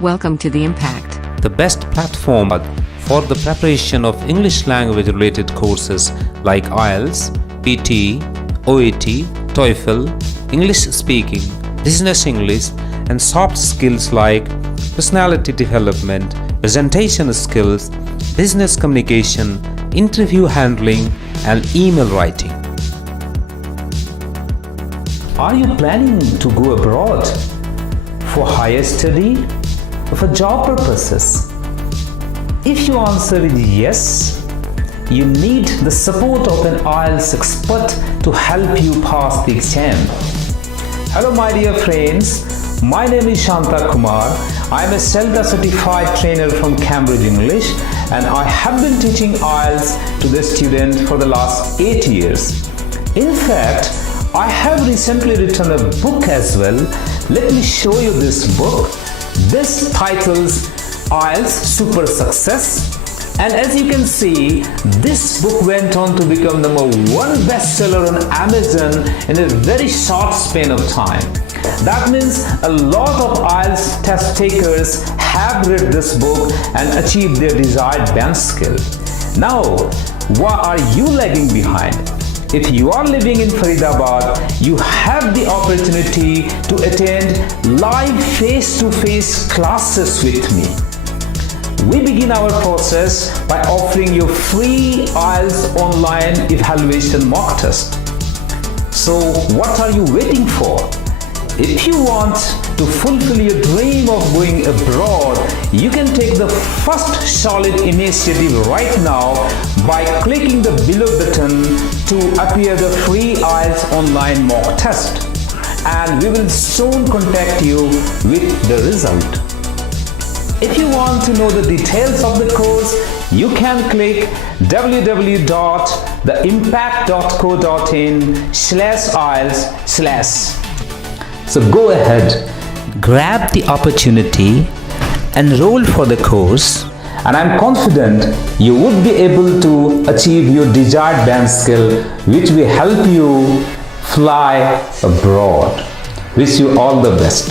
Welcome to the IMPACT, the best platform for the preparation of English language related courses like IELTS, PTE, OET, TOEFL, English speaking, business English, and soft skills like personality development, presentation skills, business communication, interview handling, and email writing. Are you planning to go abroad for higher study or for job purposes? If your answer is yes, you need the support of an IELTS expert to help you pass the exam. Hello my dear friends, my name is Shanta Kumar. I am a CELTA certified trainer from Cambridge English, and I have been teaching IELTS to the student for the last 8 years. In fact, I have recently written a book as well. Let me show you this book. This titles IELTS Super Success, and as you can see, this book went on to become #1 bestseller on Amazon in a very short span of time. That means a lot of IELTS test takers have read this book and achieved their desired band skill. Now, why are you lagging behind? If you are living in Faridabad, you have the opportunity to attend live face-to-face classes with me. We begin our process by offering you free IELTS online evaluation mock test. So what are you waiting for? If you want to fulfill your dream of going abroad, you can take the first solid initiative right now by clicking the below button to appear the free IELTS online mock test, and we will soon contact you with the result. If you want to know the details of the course, you can click www.theimpact.co.in/IELTS/. So go ahead, grab the opportunity, enroll for the course, and I'm confident you would be able to achieve your desired band skill, which will help you fly abroad. Wish you all the best.